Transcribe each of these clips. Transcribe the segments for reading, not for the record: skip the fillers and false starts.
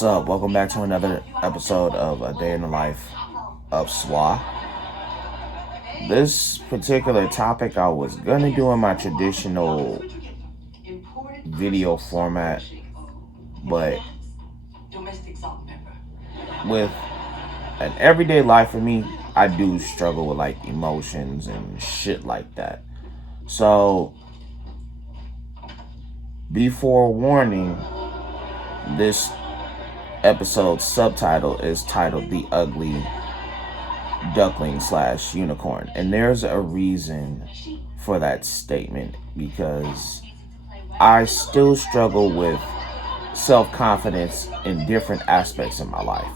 What's up? Welcome back to another episode of A Day in the Life of SWA. This particular topic I was gonna do in my traditional video format, but with an everyday life for me, I do struggle with like emotions and shit like that. So, before warning, this episode's subtitle is titled The Ugly Duckling / Unicorn. And there's a reason for that statement, because I still struggle with self-confidence in different aspects of my life.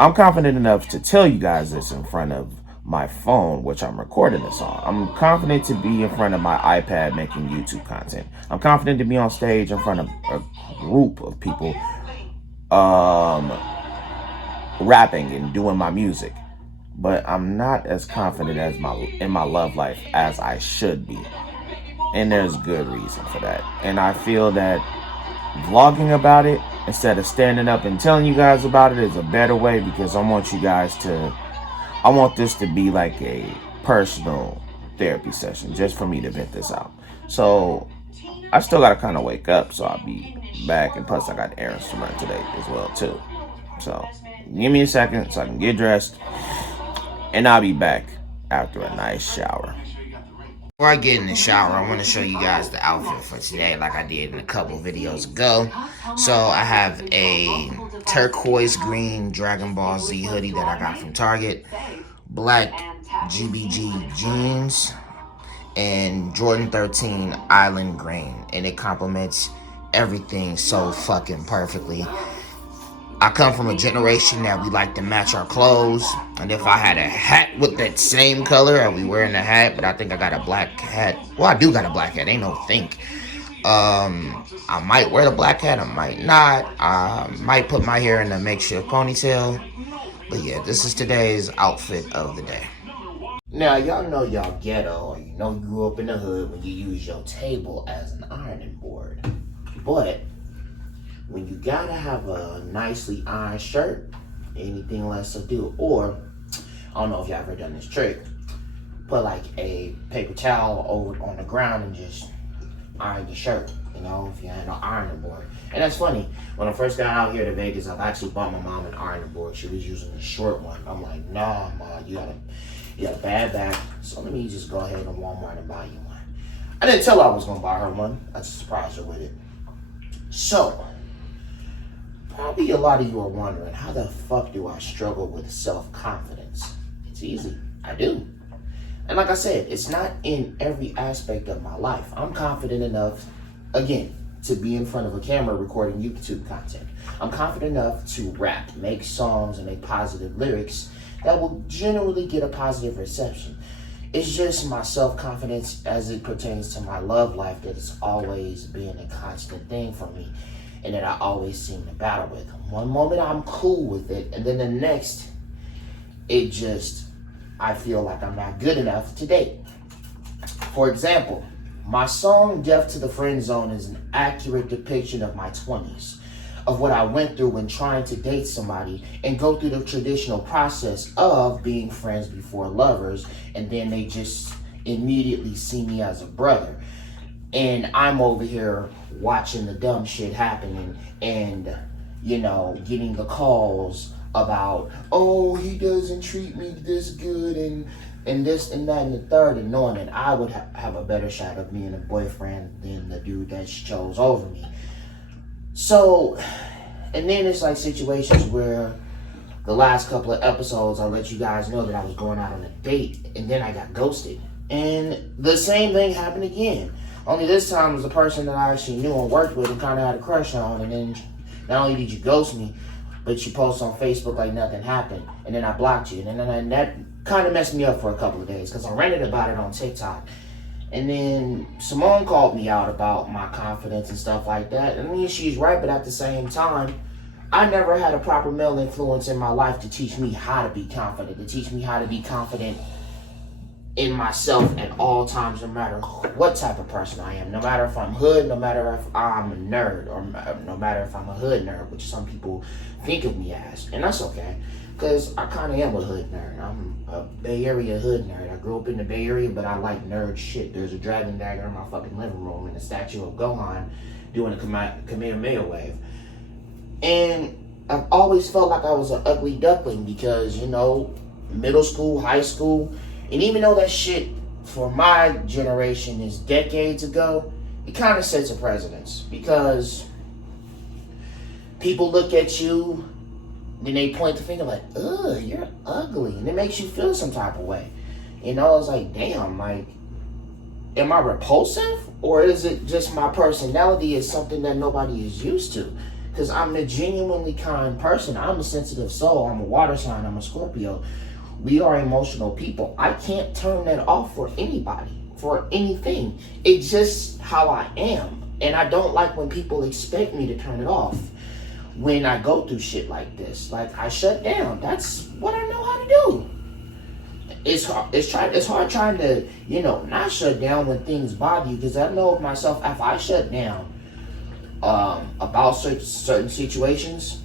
I'm confident enough to tell you guys this in front of my phone, which I'm recording this on. I'm confident to be in front of my iPad making YouTube content. I'm confident to be on stage in front of a group of people rapping and doing my music. But I'm not as confident as in my love life as I should be. And there's good reason for that. And I feel that vlogging about it instead of standing up and telling you guys about it is a better way, because I want this to be like a personal therapy session just for me to vent this out. So I still gotta kind of wake up, so I'll be back, and plus I got errands to run today as well too. So give me a second so I can get dressed, and I'll be back after a nice shower. Before I get in the shower, I want to show you guys the outfit for today, like I did in a couple videos ago. So I have a turquoise green Dragon Ball Z hoodie that I got from Target, black GBG jeans, and Jordan 13 Island Green, and it complements everything so fucking perfectly. I come from a generation that we like to match our clothes, and if I had a hat with that same color, I'd be wearing the hat, but I think I got a black hat. Well, I do got a black hat, ain't no think. I might wear the black hat, I might not. I might put my hair in a makeshift ponytail. But yeah, this is today's outfit of the day. Now, y'all know y'all ghetto, or you know you grew up in the hood when you use your table as an ironing board. But when you gotta have a nicely ironed shirt, anything less to do. Or, I don't know if y'all ever done this trick, put like a paper towel over on the ground and just iron your shirt, you know, if you had no ironing board. And that's funny, when I first got out here to Vegas, I've actually bought my mom an ironing board. She was using the short one. I'm like, nah, Ma, you got a bad back, so let me just go ahead and Walmart and buy you one. I didn't tell her I was gonna buy her one. I just surprised her with it. So, probably a lot of you are wondering, how the fuck do I struggle with self-confidence? It's easy. I do. And like I said, it's not in every aspect of my life. I'm confident enough, again, to be in front of a camera recording YouTube content. I'm confident enough to rap, make songs, and make positive lyrics that will generally get a positive reception. It's just my self-confidence as it pertains to my love life that has always been a constant thing for me, and that I always seem to battle with. One moment I'm cool with it, and then the next, I feel like I'm not good enough to date. For example, my song Death to the Friend Zone is an accurate depiction of my 20s, of what I went through when trying to date somebody and go through the traditional process of being friends before lovers, and then they just immediately see me as a brother. And I'm over here watching the dumb shit happening and, you know, getting the calls about, oh, he doesn't treat me this good and this and that and the third, and knowing that I would have a better shot of being a boyfriend than the dude that she chose over me. So, and then it's like situations where the last couple of episodes, I let you guys know that I was going out on a date, and then I got ghosted. And the same thing happened again. Only this time it was the person that I actually knew and worked with and kind of had a crush on. And then not only did you ghost me, but you post on Facebook like nothing happened. And then I blocked you. And then that kind of messed me up for a couple of days, because I ranted about it on TikTok. And then Simone called me out about my confidence and stuff like that. I mean, she's right, but at the same time, I never had a proper male influence in my life to teach me how to be confident, to teach me how to be confident in myself at all times, no matter what type of person I am. No matter if I'm hood, no matter if I'm a nerd, or no matter if I'm a hood nerd, which some people think of me as. And that's okay, because I kind of am a hood nerd. I'm a Bay Area hood nerd. I grew up in the Bay Area, but I like nerd shit. There's a dragon dagger in my fucking living room and a statue of Gohan doing a Kamehameha wave. And I've always felt like I was an ugly duckling because, middle school, high school, and even though that shit for my generation is decades ago, it kind of sets a precedence because people look at you, then they point the finger like, ugh, you're ugly, and it makes you feel some type of way. It's like, damn, like, am I repulsive? Or is it just my personality is something that nobody is used to? Because I'm a genuinely kind person. I'm a sensitive soul. I'm a water sign. I'm a Scorpio. We are emotional people. I can't turn that off for anybody, for anything. It's just how I am. And I don't like when people expect me to turn it off when I go through shit like this. Like, I shut down. That's what I know how to do. It's hard trying to, not shut down when things bother you, because I know of myself, if I shut down about certain situations,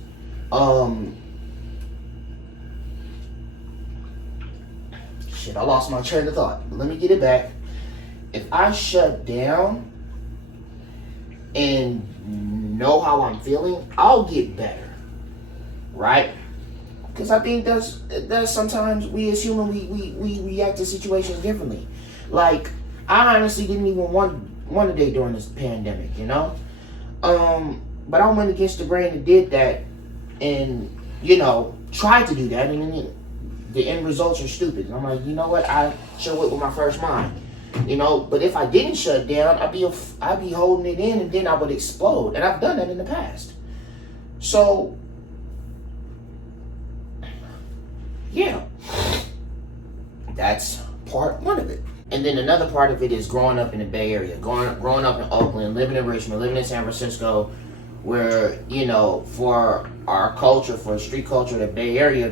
shit, I lost my train of thought. But let me get it back. If I shut down and know how I'm feeling, I'll get better, right? Because I think that's sometimes we as humans, we react to situations differently. Like, I honestly didn't even want a day during this pandemic, but I went against the grain and did that, and tried to do that, and then the end results are stupid. And I'm like, you know what? I show it with my first mind, But if I didn't shut down, I'd be holding it in, and then I would explode. And I've done that in the past. So, yeah, that's part one of it. And then another part of it is growing up in the Bay Area, growing up in Oakland, living in Richmond, living in San Francisco, where, for our culture, for street culture, the Bay Area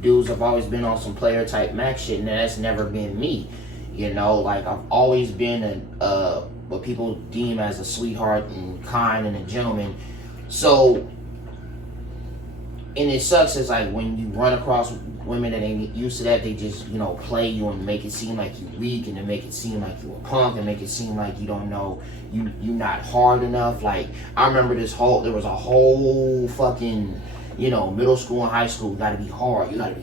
dudes have always been on some player type Mac shit, and that's never been me. Like, I've always been what people deem as a sweetheart and kind and a gentleman. So, and it sucks, it's like when you run across women that ain't used to that, they just, play you and make it seem like you weak, and then make it seem like you a punk, and make it seem like you don't know, you not hard enough. Like, I remember there was a whole fucking, middle school and high school, you gotta be hard, you gotta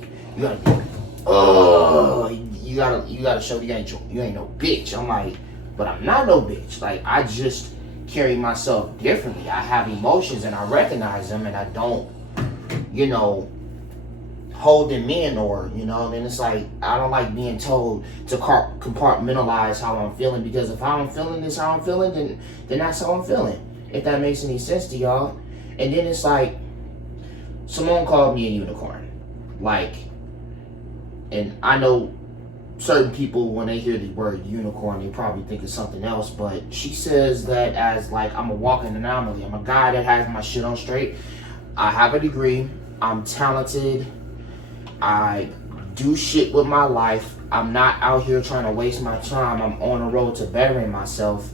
show you ain't no bitch. I'm like, but I'm not no bitch. Like, I just carry myself differently. I have emotions and I recognize them, and I don't, hold them in, or, and it's like, I don't like being told to compartmentalize how I'm feeling, because if I'm feeling this how I'm feeling, then that's how I'm feeling, if that makes any sense to y'all. And then it's like, Simone called me a unicorn. Like, and I know certain people, when they hear the word unicorn, they probably think of something else, but she says that as like, I'm a walking anomaly. I'm a guy that has my shit on straight. I have a degree. I'm talented. I do shit with my life. I'm not out here trying to waste my time. I'm on the road to bettering myself,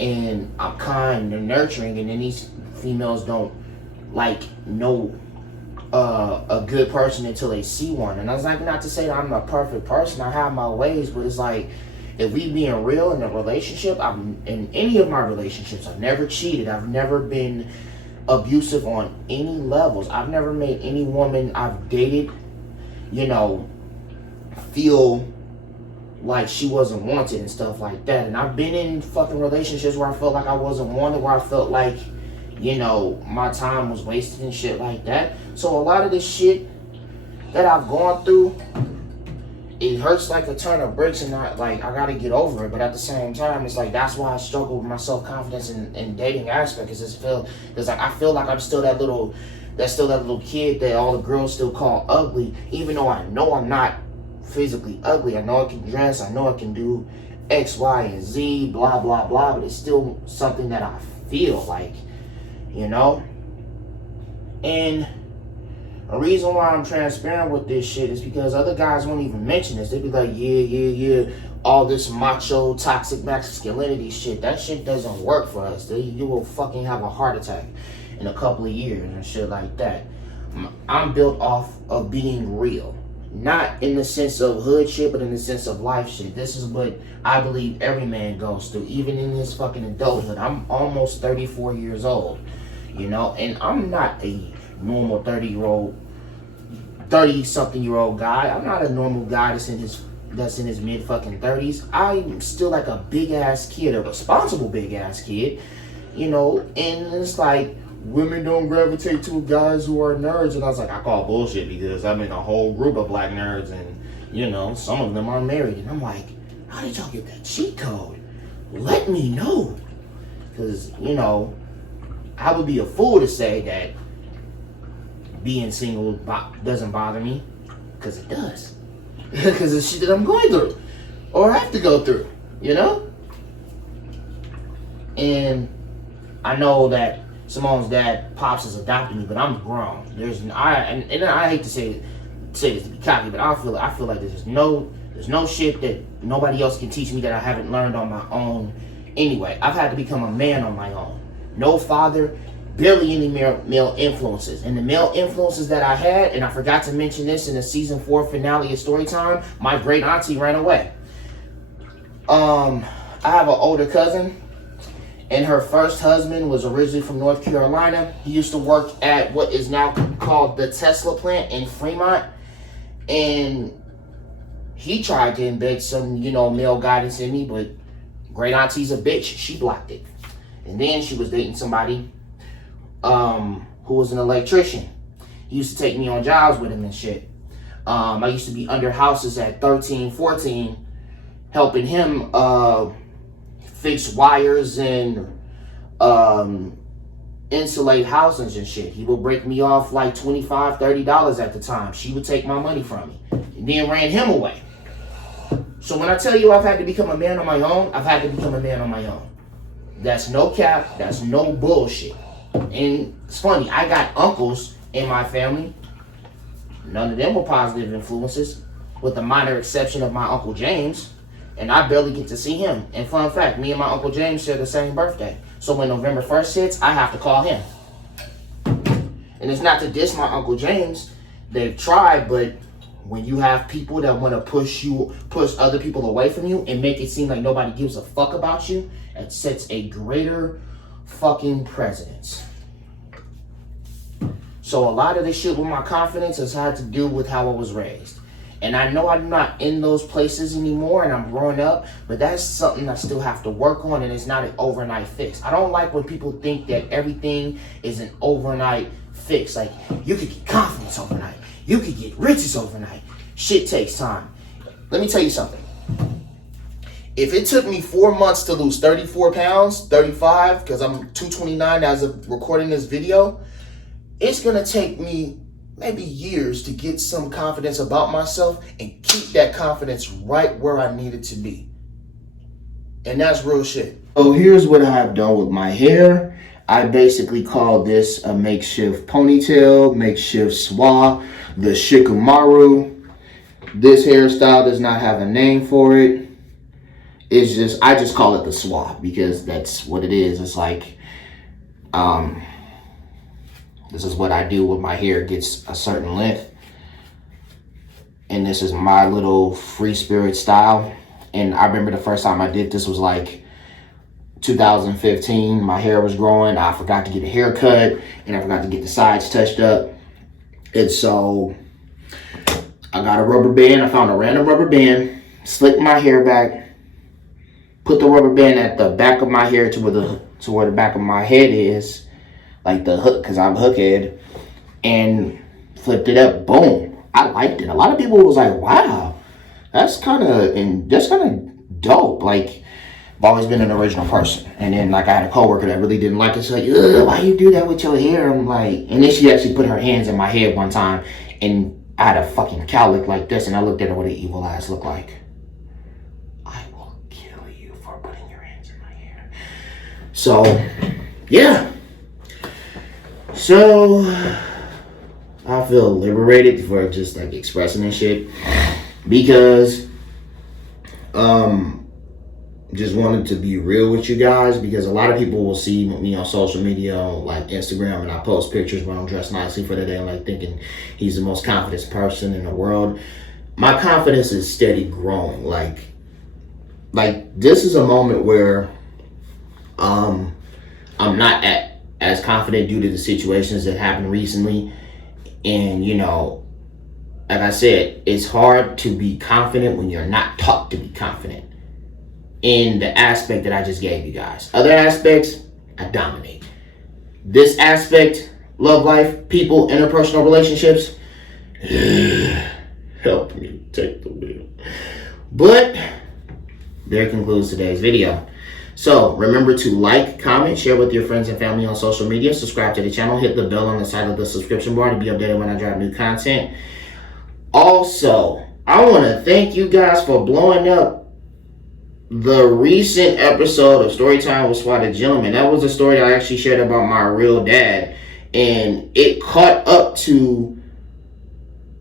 and I'm kind and nurturing, and then these females don't like know a good person until they see one. And I was like, not to say that I'm a perfect person. I have my ways, but it's like, if we being real in a relationship, in any of my relationships, I've never cheated. I've never been abusive on any levels. I've never made any woman I've dated, feel like she wasn't wanted and stuff like that. And I've been in fucking relationships where I felt like I wasn't wanted, where I felt like, my time was wasted and shit like that. So a lot of this shit that I've gone through, it hurts like a ton of bricks, and I gotta get over it. But at the same time, it's like, that's why I struggle with my self-confidence in dating aspect, because I feel like I'm still that little kid that all the girls still call ugly, even though I know I'm not physically ugly. I know I can dress, I know I can do X, Y, and Z, blah, blah, blah, but it's still something that I feel like, And The reason why I'm transparent with this shit is because other guys won't even mention this. They be like, yeah, all this macho, toxic masculinity shit. That shit doesn't work for us. You will fucking have a heart attack in a couple of years and shit like that. I'm built off of being real. Not in the sense of hood shit, but in the sense of life shit. This is what I believe every man goes through, even in his fucking adulthood. I'm almost 34 years old, you know, and I'm not a normal 30-something-year-old guy. I'm not a normal guy that's in his mid fucking 30s. I'm still like a big ass kid, a responsible big ass kid, you know, and it's like, women don't gravitate to guys who are nerds. And I was like, I call bullshit because I'm in a whole group of black nerds and, you know, some of them are married. And I'm like, how did y'all get that cheat code? Let me know. Because, you know, I would be a fool to say that being single doesn't bother me. Because it does. Because it's shit that I'm going through. Or have to go through, you know? And I know that Simone's dad, Pops, is adopting me, but I'm grown. And I hate to say this to be cocky, but I feel like there's no shit that nobody else can teach me that I haven't learned on my own. Anyway, I've had to become a man on my own. No father, barely any male influences. And the male influences that I had, and I forgot to mention this in the season 4 finale of Storytime, my great auntie ran away. I have an older cousin. And her first husband was originally from North Carolina. He used to work at what is now called the Tesla plant in Fremont. And he tried to embed some, you know, male guidance in me, but great auntie's a bitch. She blocked it. And then she was dating somebody who was an electrician. He used to take me on jobs with him and shit. I used to be under houses at 13, 14, helping him fix wires and insulate housings and shit. He would break me off like $25, $30 at the time. She would take my money from me and then ran him away. So when I tell you I've had to become a man on my own, I've had to become a man on my own. That's no cap. That's no bullshit. And it's funny, I got uncles in my family. None of them were positive influences, with the minor exception of my Uncle James. And I barely get to see him. And fun fact, me and my Uncle James share the same birthday. So when November 1st hits, I have to call him. And it's not to diss my Uncle James. They've tried, but when you have people that want to push other people away from you and make it seem like nobody gives a fuck about you, it sets a greater fucking precedence. So a lot of this shit with my confidence has had to do with how I was raised. And I know I'm not in those places anymore and I'm growing up, but that's something I still have to work on, and it's not an overnight fix. I don't like when people think that everything is an overnight fix. Like, you could get confidence overnight. You could get riches overnight. Shit takes time. Let me tell you something. If it took me 4 months to lose 34 pounds, 35, because I'm 229 as of recording this video, it's going to take me maybe years to get some confidence about myself and keep that confidence right where I need it to be. And that's real shit. So here's what I've done with my hair. I basically call this a makeshift ponytail, makeshift swa, the shikumaru. This hairstyle does not have a name for it. I just call it the swa because that's what it is. It's like, this is what I do when my hair gets a certain length. And this is my little free spirit style. And I remember the first time I did this was like 2015. My hair was growing. I forgot to get a haircut and I forgot to get the sides touched up. And so I got a rubber band. I found a random rubber band, slicked my hair back, put the rubber band at the back of my hair to where the back of my head is. Like the hook, because I'm a hookhead, and flipped it up. Boom. I liked it. A lot of people was like, wow, that's kind of dope. Like, I've always been an original person. And then, like, I had a coworker that really didn't like it. So, like, why you do that with your hair? I'm like, and then she actually put her hands in my head one time, and I had a fucking cowlick like this, and I looked at her with an evil eyes look like, I will kill you for putting your hands in my hair. So, yeah. So, I feel liberated for just like expressing this shit, because just wanted to be real with you guys, because a lot of people will see me on social media, like Instagram, and I post pictures when I'm dressed nicely for the day, like thinking he's the most confident person in the world. My confidence is steady growing. Like this is a moment where I'm not as confident due to the situations that happened recently. And you know, like I said, it's hard to be confident when you're not taught to be confident in the aspect that I just gave you guys. Other aspects, I dominate. This aspect, love life, people, interpersonal relationships, help me take the wheel. But there concludes today's video. So remember to like, comment, share with your friends and family on social media, subscribe to the channel, hit the bell on the side of the subscription bar to be updated when I drop new content. Also, I want to thank you guys for blowing up the recent episode of Storytime with Swatted Gentleman. That was a story I actually shared about my real dad, and it caught up to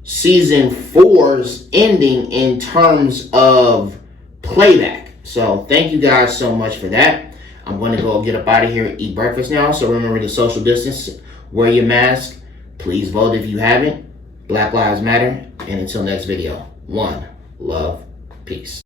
season 4's ending in terms of playback. So thank you guys so much for that. I'm going to go get up out of here and eat breakfast now. So remember to social distance, wear your mask, please vote if you haven't. Black Lives Matter. And until next video, one love, peace.